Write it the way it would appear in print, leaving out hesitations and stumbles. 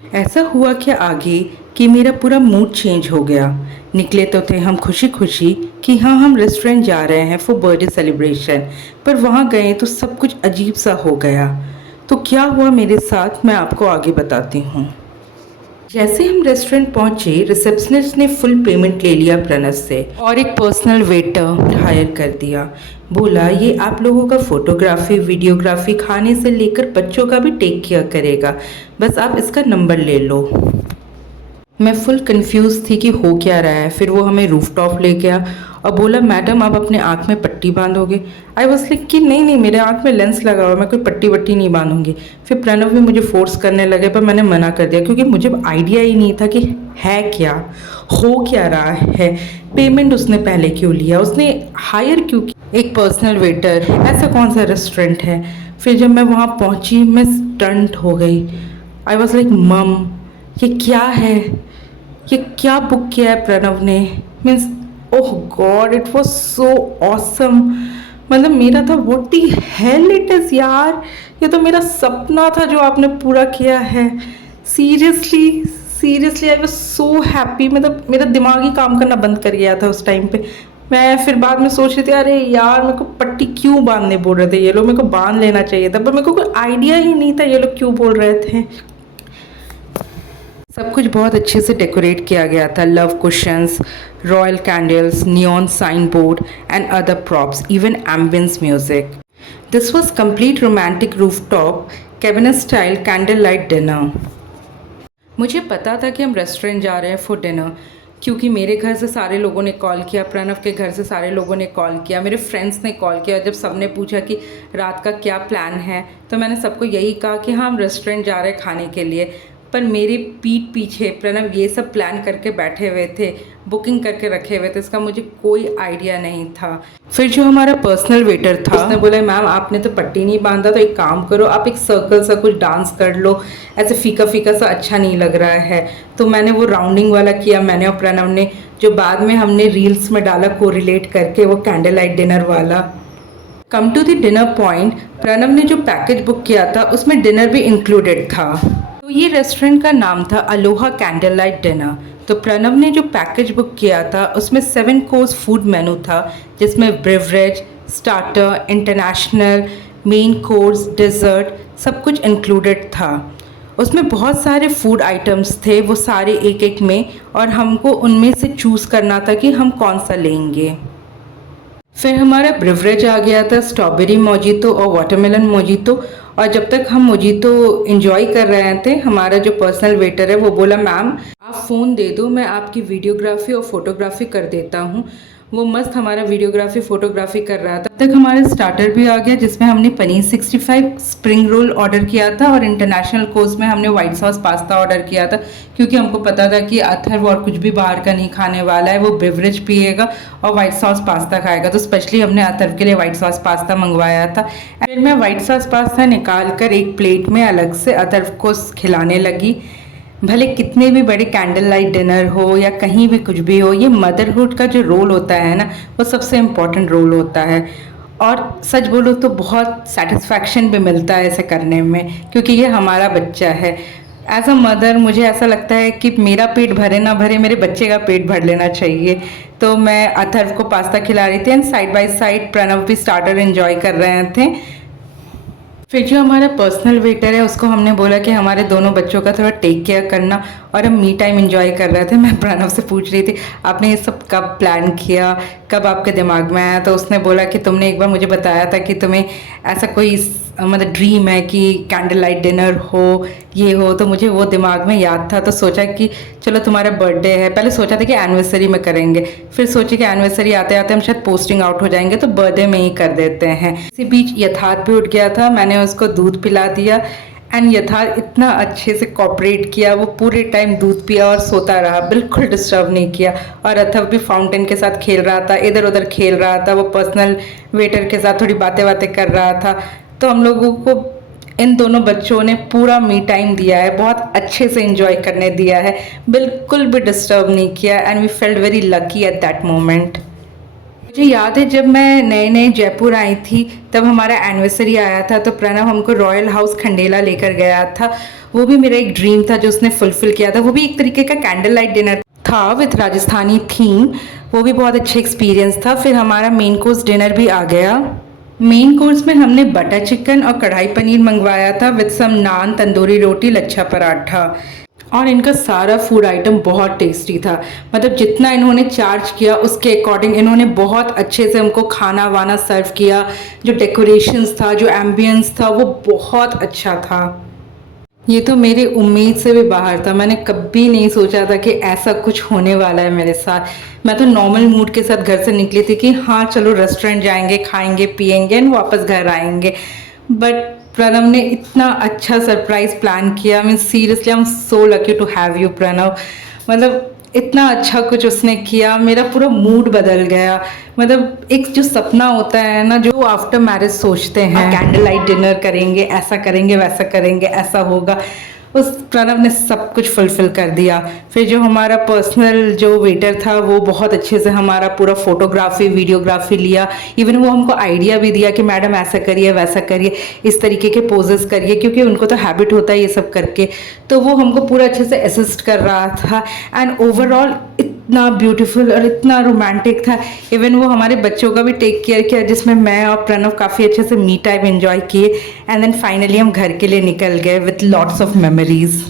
ऐसा हुआ क्या आगे कि मेरा पूरा मूड चेंज हो गया। निकले तो थे हम खुशी खुशी कि हाँ हम रेस्टोरेंट जा रहे हैं फॉर बर्थडे सेलिब्रेशन, पर वहाँ गए तो सब कुछ अजीब सा हो गया। तो क्या हुआ मेरे साथ मैं आपको आगे बताती हूँ। जैसे हम रेस्टोरेंट पहुंचे, रिसेप्शनिस्ट ने फुल पेमेंट ले लिया प्रणव से और एक पर्सनल वेटर हायर कर दिया। बोला ये आप लोगों का फोटोग्राफी, वीडियोग्राफी, खाने से लेकर बच्चों का भी टेक केयर करेगा, बस आप इसका नंबर ले लो। मैं फुल कंफ्यूज थी कि हो क्या रहा है। फिर वो हमें रूफ टॉप ले गया और बोला मैडम आप अपने आँख में पट्टी बांधोगे। आई वॉज लाइक कि नहीं नहीं, मेरे आँख में लेंस लगा हुआ, मैं कोई पट्टी वट्टी नहीं बांधूंगी। फिर प्रणव भी मुझे फोर्स करने लगे, पर मैंने मना कर दिया क्योंकि मुझे आइडिया ही नहीं था कि है क्या, हो क्या रहा है। पेमेंट उसने पहले क्यों लिया, उसने हायर क्यों किया एक पर्सनल वेटर, ऐसा कौन सा रेस्टोरेंट है। फिर जब मैं वहाँ पहुँची मैं स्टंट हो गई। आई वॉज लाइक मम ये क्या है, ये क्या बुक किया है प्रणव ने। Means oh God it was so awesome. मतलब मेरा था what the hello it is यार, ये तो मेरा सपना था जो आपने पूरा किया है। Seriously seriously I was so happy. मतलब मेरा दिमाग ही काम करना बंद कर गया था उस टाइम पे। मैं फिर बाद में सोच रही थी अरे यार मेरे को पट्टी क्यों बांधने बोल रहे थे ये लोग, मेरे को बांध लेना चाहिए था, पर मेरे को कोई आइडिया ही नहीं था ये लोग क्यों बोल रहे थे। सब कुछ बहुत अच्छे से डेकोरेट किया गया था। Love cushions, royal candles, neon sign board and other props, even ambience music. This was complete romantic rooftop cabinet style candle light dinner. मुझे पता था कि हम रेस्टोरेंट जा रहे हैं फॉर डिनर, क्योंकि मेरे घर से सारे लोगों ने कॉल किया, प्रणव के घर से सारे लोगों ने कॉल किया, मेरे फ्रेंड्स ने कॉल किया। जब सबने पूछा कि रात का क्या प्लान है, तो मैंने सबको यही कहा कि हाँ हम रेस्टोरेंट जा रहे हैं खाने के लिए। पर मेरे पीठ पीछे प्रणव ये सब प्लान करके बैठे हुए थे, बुकिंग करके रखे हुए थे, इसका मुझे कोई आइडिया नहीं था। फिर जो हमारा पर्सनल वेटर था उसने बोला मैम आपने तो पट्टी नहीं बांधा, तो एक काम करो आप एक सर्कल सा कुछ डांस कर लो, ऐसे फीका फीका सा अच्छा नहीं लग रहा है। तो मैंने वो राउंडिंग वाला किया, मैंने और प्रणव ने, जो बाद में हमने रील्स में डाला को रिलेट करके, वो कैंडल लाइट डिनर वाला। Come to the dinner point, Pranav ने जो पैकेज बुक किया था उसमें डिनर भी इंक्लूडेड था। तो ये रेस्टोरेंट का नाम था अलोहा कैंडल लाइट डिनर। तो प्रणव ने जो पैकेज बुक किया था उसमें 7 कोर्स फूड मेनू था, जिसमें beverage, starter, international, main course, dessert सब कुछ इंक्लूडेड था। उसमें बहुत सारे फूड आइटम्स थे, वो सारे एक एक में, और हमको उनमें से चूज़ करना था कि हम कौन सा लेंगे। फिर हमारा ब्रिवरेज आ गया था स्ट्रॉबेरी मोजितो और वाटरमेलन मोजितो। और जब तक हम मोजितो एंजॉय कर रहे थे, हमारा जो पर्सनल वेटर है वो बोला मैम आप फ़ोन दे दो, मैं आपकी वीडियोग्राफी और फोटोग्राफी कर देता हूँ। वो मस्त हमारा वीडियोग्राफी फोटोग्राफी कर रहा था। तब तक हमारा स्टार्टर भी आ गया, जिसमें हमने पनीर 65 स्प्रिंग रोल ऑर्डर किया था, और इंटरनेशनल कोर्स में हमने वाइट सॉस पास्ता ऑर्डर किया था, क्योंकि हमको पता था कि अथर्व और कुछ भी बाहर का नहीं खाने वाला है, वो बेवरेज पिएगा और वाइट सॉस पास्ता खाएगा। तो स्पेशली हमने अथर्व के लिए वाइट सॉस पास्ता मंगवाया था। फिर मैं वाइट सॉस पास्ता निकाल कर एक प्लेट में अलग से अथर्व को खिलाने लगी। भले कितने भी बड़े कैंडल लाइट डिनर हो या कहीं भी कुछ भी हो, ये मदरहुड का जो रोल होता है ना, वो सबसे इम्पॉर्टेंट रोल होता है। और सच बोलो तो बहुत सेटिस्फैक्शन भी मिलता है ऐसे करने में, क्योंकि ये हमारा बच्चा है। एज अ मदर मुझे ऐसा लगता है कि मेरा पेट भरे ना भरे, मेरे बच्चे का पेट भर लेना चाहिए। तो मैं अथर्व को पास्ता खिला रही थी and side by side Pranav भी स्टार्टर एंजॉय कर रहे थे। फिर जो हमारा पर्सनल वेटर है उसको हमने बोला कि हमारे दोनों बच्चों का थोड़ा टेक केयर करना, और हम मी टाइम एंजॉय कर रहे थे। मैं प्रणव से पूछ रही थी आपने ये सब कब प्लान किया, कब आपके दिमाग में आया। तो उसने बोला कि तुमने एक बार मुझे बताया था कि तुम्हें ऐसा कोई मतलब ड्रीम है कि कैंडल लाइट डिनर हो, ये हो। तो मुझे वो दिमाग में याद था, तो सोचा कि चलो तुम्हारा बर्थडे है, पहले सोचा था कि एनिवर्सरी में करेंगे, फिर सोचे कि एनिवर्सरी आते आते हम शायद पोस्टिंग आउट हो जाएंगे, तो बर्थडे में ही कर देते हैं। इसी बीच यथार्थ भी उठ गया था, मैंने उसको दूध पिला दिया एंड यथार्थ इतना अच्छे से कॉपरेट किया, वो पूरे टाइम दूध पिया और सोता रहा, बिल्कुल डिस्टर्ब नहीं किया। और अथर्व भी फाउंटेन के साथ खेल रहा था, इधर उधर खेल रहा था, वो पर्सनल वेटर के साथ थोड़ी बातें बातें कर रहा था। तो हम लोगों को इन दोनों बच्चों ने पूरा मी टाइम दिया है, बहुत अच्छे से एंजॉय करने दिया है, बिल्कुल भी डिस्टर्ब नहीं किया, and we felt very lucky at that moment. मुझे याद है जब मैं नए नए जयपुर आई थी, तब हमारा एनिवर्सरी आया था, तो प्रणव हमको रॉयल हाउस खंडेला लेकर गया था। वो भी मेरा एक ड्रीम था जो उसने फुलफिल किया था। वो भी एक तरीके का कैंडल लाइट डिनर था विथ राजस्थानी थीम। वो भी बहुत अच्छा एक्सपीरियंस था। फिर हमारा मेन कोर्स डिनर भी आ गया। मेन कोर्स में हमने बटर चिकन और कढ़ाई पनीर मंगवाया था विद सम नान, तंदूरी रोटी, लच्छा पराठा। और इनका सारा फूड आइटम बहुत टेस्टी था। मतलब जितना इन्होंने चार्ज किया उसके अकॉर्डिंग इन्होंने बहुत अच्छे से हमको खाना वाना सर्व किया। जो डेकोरेशंस था, जो एम्बियंस था, वो बहुत अच्छा था। ये तो मेरी उम्मीद से भी बाहर था। मैंने कभी नहीं सोचा था कि ऐसा कुछ होने वाला है मेरे साथ। मैं तो नॉर्मल मूड के साथ घर से निकली थी कि हाँ चलो रेस्टोरेंट जाएंगे, खाएंगे पिएंगे एंड वापस घर आएंगे। बट प्रणव ने इतना अच्छा सरप्राइज प्लान किया। Mean seriously I am so lucky to have you Pranav. मतलब इतना अच्छा कुछ उसने किया, मेरा पूरा मूड बदल गया। मतलब एक जो सपना होता है ना, जो आफ्टर मैरिज सोचते हैं, कैंडल लाइट डिनर करेंगे, ऐसा करेंगे, वैसा करेंगे, ऐसा होगा, उस प्रणव ने सब कुछ फुलफिल कर दिया। फिर जो हमारा पर्सनल जो वेटर था वो बहुत अच्छे से हमारा पूरा फोटोग्राफी वीडियोग्राफी लिया। इवन वो हमको आइडिया भी दिया कि मैडम ऐसा करिए, वैसा करिए, इस तरीके के पोजेस करिए, क्योंकि उनको तो हैबिट होता है ये सब करके। तो वो हमको पूरा अच्छे से असिस्ट कर रहा था। एंड ओवरऑल इतना ब्यूटीफुल और इतना रोमांटिक था। इवन वो हमारे बच्चों का भी टेक केयर किया, जिसमें मैं और प्रणव काफ़ी अच्छे से मी टाइम एंजॉय किए। एंड देन फाइनली हम घर के लिए निकल गए विथ लॉट्स ऑफ मेमोरीज।